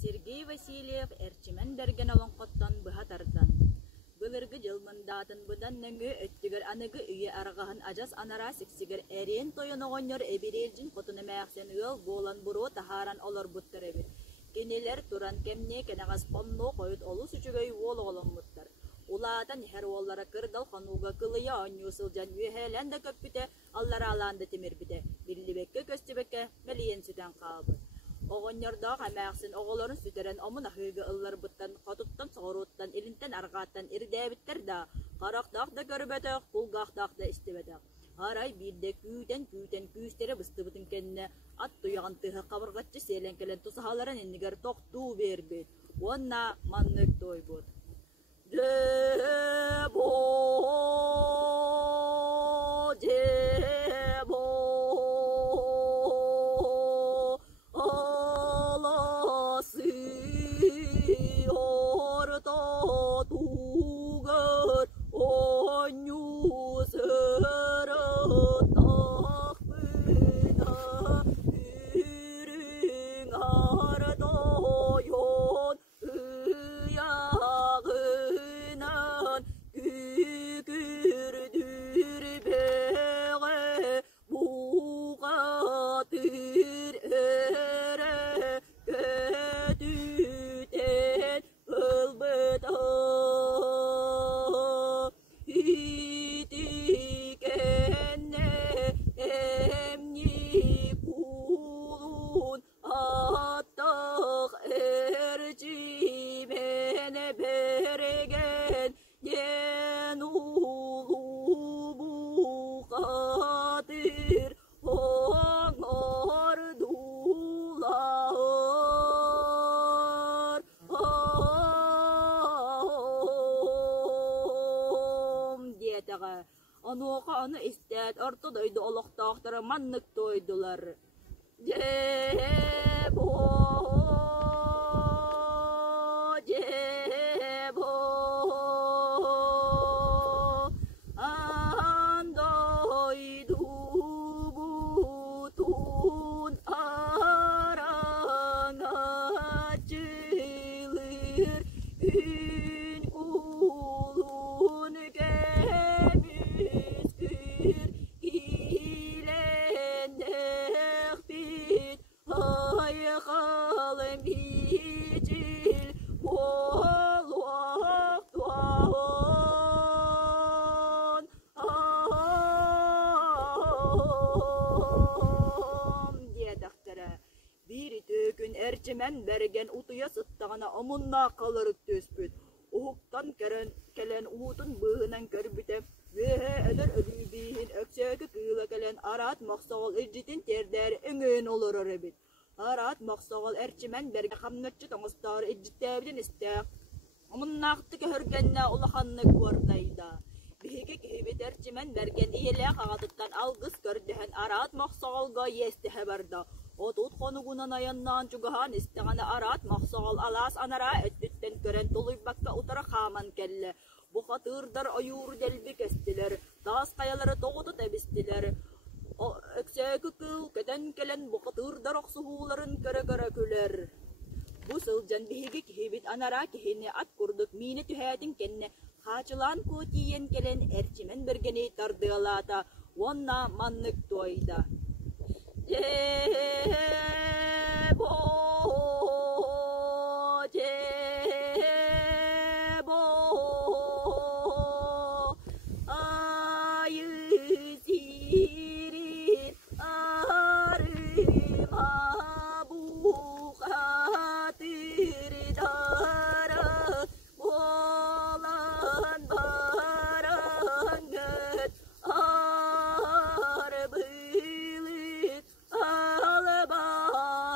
Сергей Васильев әрчімен берген олын қоттан бұға тардан. Бұлырғы жылмындатын бұдан нөңі өттігір анығы үйе арғағын ажас анара сексігір әрен тойын оғыныр әберелжін қотыны мәқсен ұл болан бұру тахаран олар бұттыр әбір. Кенелер туран кемне кенағас қонну қойыт олу сүчігөй ол оғылын бұттыр. Улаатан хәр олара кырдал хануга кылыя анюсыл жан үйәлән да көппіте, аллара аланды темір біте, бірлібекке көстібекке мәлиен сүтен қалбы. Оғынердағы әмәқсін оғыларын сүтерен омын ахыға ыллар бұттан, қатуттан, соғыруттан, елінтен арғаттан ирдәбіттер да, қарақтақ да көрбәтіқ, құлғақтақ да істебәтіқ. Арай бірде күйтен күйістері бұсты бұтын кәніне, ат тұяған тұғы қабырғатчы селен кәлен тұсағаларын енігер тоқту бербет. Онна маннық той бұд. Дебо, дебо, аласы орта туғыр онюсыры тақпына үрің ардойон ұяғынан күкірдір бәғі бұғатыр әрі көтүтен ұлбыта итикенне әмні кулун аттақ әрчимен берген ен улу бұқатыр оңыр дулар детіға. Ануға аны істәт артыдайды олықтақтыры маннық тойдылар. Дебо, дебо, андойду бұтун араңа жылыр үн кулун кәміскір иленнәқ бит айқалым битіл болуақ туағын дедіқтірі. Bir tökün әрчімен бәрген ұтыя сыттағына омынна қалырық төспіт. Оғықтан кәлен ұғытын бұғынан көрбіті. Вәе әлір үлібейін өксөкі күйілі кәлен арат мақсағыл үржетін тердәрі үңін олыр өрібіт. Арат мақсағыл әрчімен бәрген қамнатчы тоңыстары үржеттәбіден істәқ. Омыннақты көхіргенне ұлақанны көрдайда. Бігі күйбет әрчімен бәрген иелі қағатыттан алғыз көрдіхін арат мақсағылға есті хәбарда. Отут қонуғынан аяннан чугахан істіғаны арат мақсағыл алас анара өттіттен көрен толуйбаққа ұтары қаман кәлі. Бұқатырдар айуыр дәлбі кәстілер, тас қаялары тоғыты тәбістілер. Өксәкі күл көтен кәлен бұқатырдар оқсуғуларын көрі-көрі күлер. Бұ сылжан бігі кехебет анара кехіне ат күрдік мені түхәдің кәнне қачылан көтиен кәлен әрчімен біргені тардығалата, онна маннық тойда. Дебо, дебо, айы сирин арыма бұқатыр дара болан бараңғыт ар бұлыт албағыға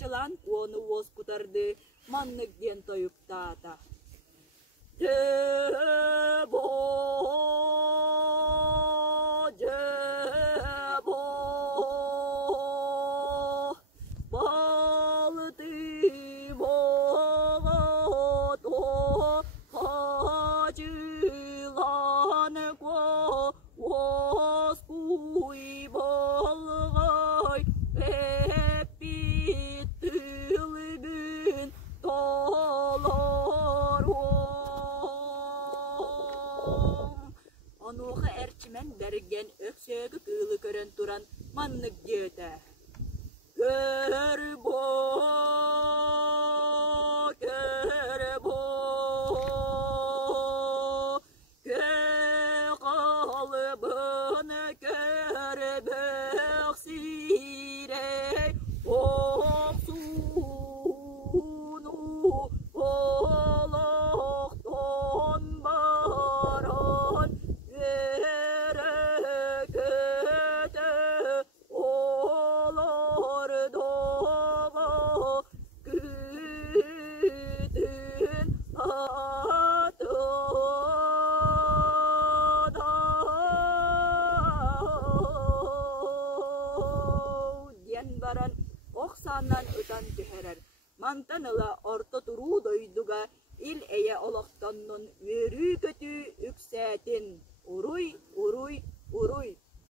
Ачалан куону воз кутарды, маннык ден тойуктаата. Онуға әрчімен бәрген өксөгі кылы көрін туран маннык дөті. Көрбо, кө қалыбыны көрбөк сирей, оқсуну олықтон баран, баран оқсаннан ұтан түхерер. Мантаныла орто туру дойдуга ил әйе олақтаннын өрі көті үксәтін. Уруй, уруй, уруй.